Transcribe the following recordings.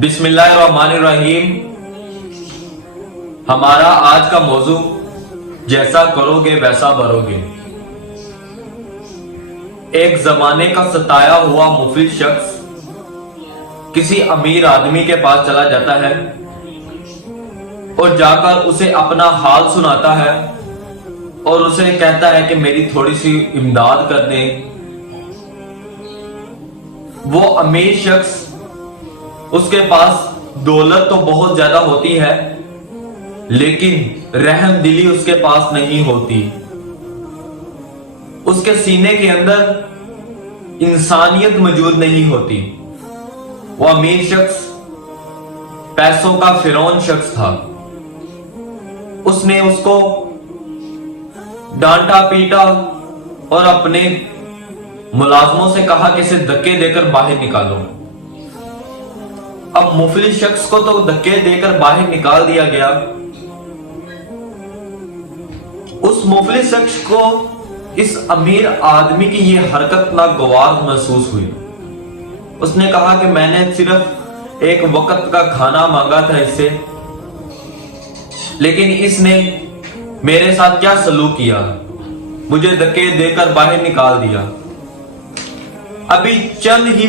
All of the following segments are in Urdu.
بسم اللہ الرحمن الرحیم۔ ہمارا آج کا موضوع جیسا کرو گے ویسا بھرو گے۔ ایک زمانے کا ستایا ہوا مفلس شخص کسی امیر آدمی کے پاس چلا جاتا ہے اور جا کر اسے اپنا حال سناتا ہے اور اسے کہتا ہے کہ میری تھوڑی سی امداد کر دیں۔ وہ امیر شخص، اس کے پاس دولت تو بہت زیادہ ہوتی ہے لیکن رحم دلی اس کے پاس نہیں ہوتی۔ اس کے سینے کے اندر انسانیت موجود نہیں ہوتی۔ وہ امیر شخص پیسوں کا فرعون شخص تھا۔ اس نے اس کو ڈانٹا پیٹا اور اپنے ملازموں سے کہا کہ اسے دھکے دے کر باہر نکالو۔ اب مفلس شخص کو تو دھکے دے کر باہر نکال دیا گیا۔ اس مفلس شخص کو اس امیر آدمی کی یہ حرکت ناگوار محسوس ہوئی۔ اس نے کہا کہ میں نے صرف ایک وقت کا کھانا مانگا تھا اس سے، لیکن اس نے میرے ساتھ کیا سلوک کیا، مجھے دھکے دے کر باہر نکال دیا۔ ابھی چند ہی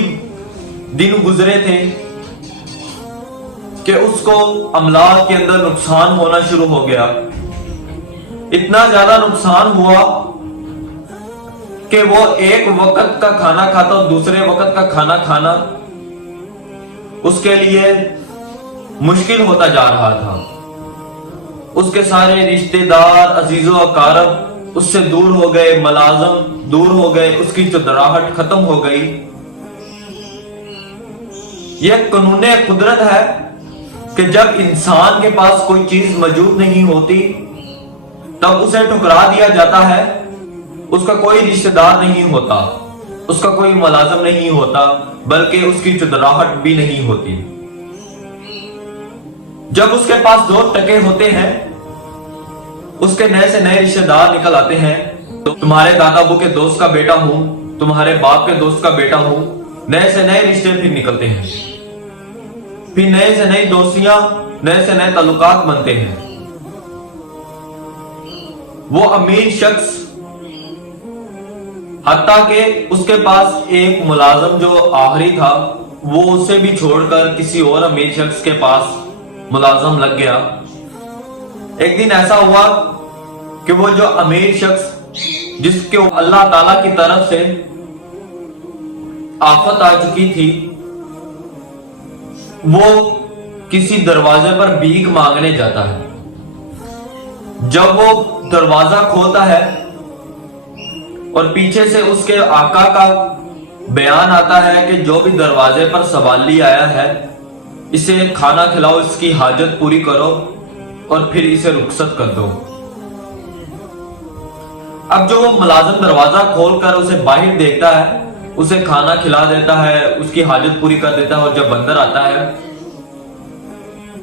دن گزرے تھے کہ اس کو املاک کے اندر نقصان ہونا شروع ہو گیا۔ اتنا زیادہ نقصان ہوا کہ وہ ایک وقت کا کھانا کھاتا اور دوسرے وقت کا کھانا کھانا اس کے لیے مشکل ہوتا جا رہا تھا۔ اس کے سارے رشتہ دار، عزیز و اقارب اس سے دور ہو گئے، ملازم دور ہو گئے، اس کی چودراہٹ ختم ہو گئی۔ یہ قانون قدرت ہے کہ جب انسان کے پاس کوئی چیز موجود نہیں ہوتی تب اسے ٹھکرا دیا جاتا ہے۔ اس کا کوئی رشتہ دار نہیں ہوتا، اس کا کوئی ملازم نہیں ہوتا، بلکہ اس کی چودراہٹ بھی نہیں ہوتی۔ جب اس کے پاس 2 ٹکے ہوتے ہیں، اس کے نئے سے نئے رشتہ دار نکل آتے ہیں۔ تمہارے دادا ابو کے دوست کا بیٹا ہوں، تمہارے باپ کے دوست کا بیٹا ہوں، نئے سے نئے رشتے پھر نکلتے ہیں، پھر نئے سے نئی دوستیاں، نئے سے نئے تعلقات بنتے ہیں۔ وہ امیر شخص، حتیٰ کہ اس کے پاس ایک ملازم جو آخری تھا، وہ اسے بھی چھوڑ کر کسی اور امیر شخص کے پاس ملازم لگ گیا۔ ایک دن ایسا ہوا کہ وہ جو امیر شخص جس کے اللہ تعالیٰ کی طرف سے آفت آ چکی تھی، وہ کسی دروازے پر بھیک مانگنے جاتا ہے۔ جب وہ دروازہ کھولتا ہے اور پیچھے سے اس کے آقا کا بیان آتا ہے کہ جو بھی دروازے پر سوالی آیا ہے اسے کھانا کھلاؤ، اس کی حاجت پوری کرو اور پھر اسے رخصت کر دو۔ اب جو وہ ملازم دروازہ کھول کر اسے باہر دیکھتا ہے، اسے کھانا کھلا دیتا ہے، اس کی حاجت پوری کر دیتا ہے، اور جب اندر آتا ہے،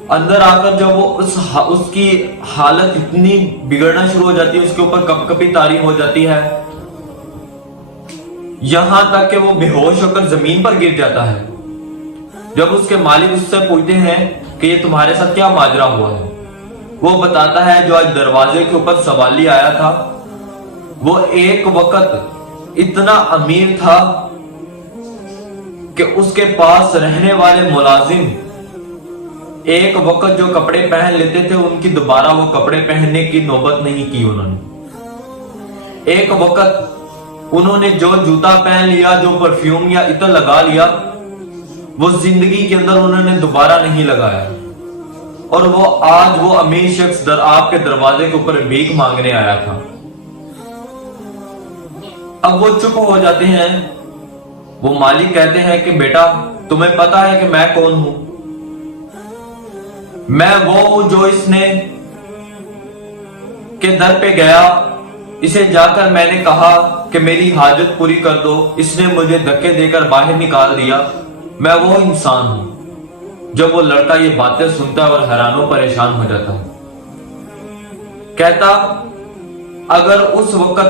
اندر آ کر جب وہ اس کی حالت اتنی بگڑنا شروع ہو جاتی ہے، اس کے اوپر کپ کپی طاری ہو جاتی ہے، یہاں تک کہ وہ بے ہوش ہو کر زمین پر گر جاتا ہے۔ جب اس کے مالک اس سے پوچھتے ہیں کہ یہ تمہارے ساتھ کیا ماجرا ہوا ہے، وہ بتاتا ہے جو آج دروازے کے اوپر سوالی آیا تھا وہ ایک وقت اتنا امیر تھا کہ اس کے پاس رہنے والے ملازم ایک وقت جو کپڑے پہن لیتے تھے ان کی دوبارہ وہ کپڑے پہننے کی نوبت نہیں کی انہوں نے۔ ایک وقت انہوں نے جو جوتا پہن لیا، جو پرفیوم یا عطر لگا لیا، وہ زندگی کے اندر انہوں نے دوبارہ نہیں لگایا، اور وہ آج وہ امیر شخص آپ کے دروازے کے اوپر بھیک مانگنے آیا تھا۔ اب وہ چپ ہو جاتے ہیں۔ وہ مالک کہتے ہیں کہ بیٹا تمہیں پتا ہے کہ میں کون ہوں؟ میں وہ ہوں جو اس نے کے در پہ گیا، اسے جا کر میں نے کہا کہ میری حاجت پوری کر دو، اس نے مجھے دھکے دے کر باہر نکال دیا، میں وہ انسان ہوں۔ جب وہ لڑکا یہ باتیں سنتا ہے اور حیران و پریشان ہو جاتا ہے، کہتا اگر اس وقت